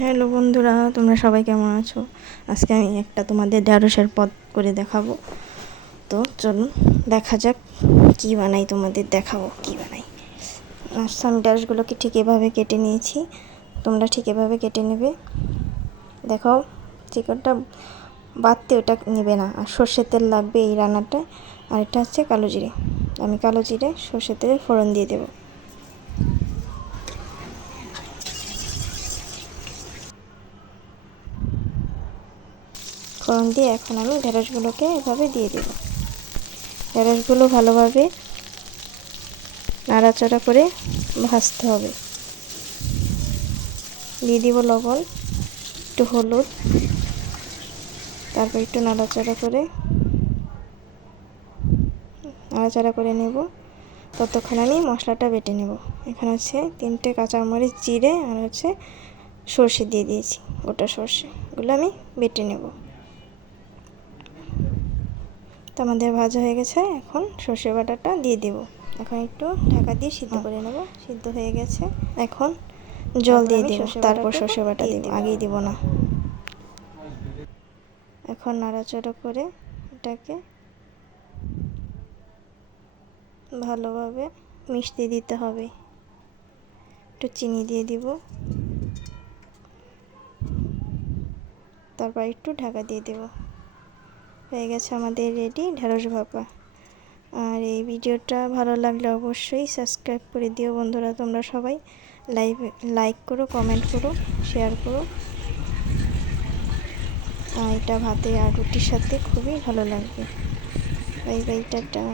Hello বন্ধুরা, তোমরা সবাই কেমন আছো? আজকে আমি একটা তোমাদের ঢ্যাঁড়সের পদ করে দেখাবো। তো চলুন দেখা যাক কি বানাই, তোমাদের দেখাবো কি বানাই। আচ্ছা, আমি ঢ্যাঁড়সগুলোকে ঠিক এভাবে কেটে নিয়েছি, তোমরা ঠিক এভাবে কেটে নেবে। দেখাও চিকেনটা বাদতে ওটা নেবে না, আর সর্ষের তেল লাগবে এই রান্নাটায়। আর এটা হচ্ছে কালো জিরে, আমি কালো জিরে সর্ষের তেলে ফোড়ন দিয়ে দেবো। ফোড়ন দিয়ে এখন আমি ঢ্যাঁড়সগুলোকে এভাবে দিয়ে দেব। ঢ্যাঁড়সগুলো ভালোভাবে নাড়াচাড়া করে ভাজতে হবে। দিয়ে দিব লবণ, একটু হলুদ, তারপর একটু নাড়াচাড়া করে নেব। ততক্ষণ আমি মশলাটা বেটে নেব। এখানে হচ্ছে 3টে কাঁচামরিচ, জিরে আর হচ্ছে সর্ষে দিয়ে দিয়েছি, গোটা সর্ষেগুলো আমি বেটে নেব। তো আমাদের ভাজা হয়ে গেছে, এখন সর্ষে বাটাটা দিয়ে দেব। এখন একটু ঢাকা দিয়ে সিদ্ধ করে নেব। সিদ্ধ হয়ে গেছে, এখন জল দিয়ে দেব, তারপর সর্ষে বাটা দেব, আগেই দেব না। এখন নাড়াচাড়া করে এটাকে ভালোভাবে মিশতে দিতে হবে। একটু চিনি দিয়ে দিব, তারপর একটু ঢাকা দিয়ে দেব। হয়ে গেছে আমাদের রেডি ঢ্যাঁড়স ভাপা। আর এই ভিডিওটা ভালো লাগলে অবশ্যই সাবস্ক্রাইব করে দিও বন্ধুরা। তোমরা সবাই লাইক করো, কমেন্ট করো, শেয়ার করো। এটা ভাতে আর রুটির সাথে খুবই ভালো লাগবে। Bye bye, tata.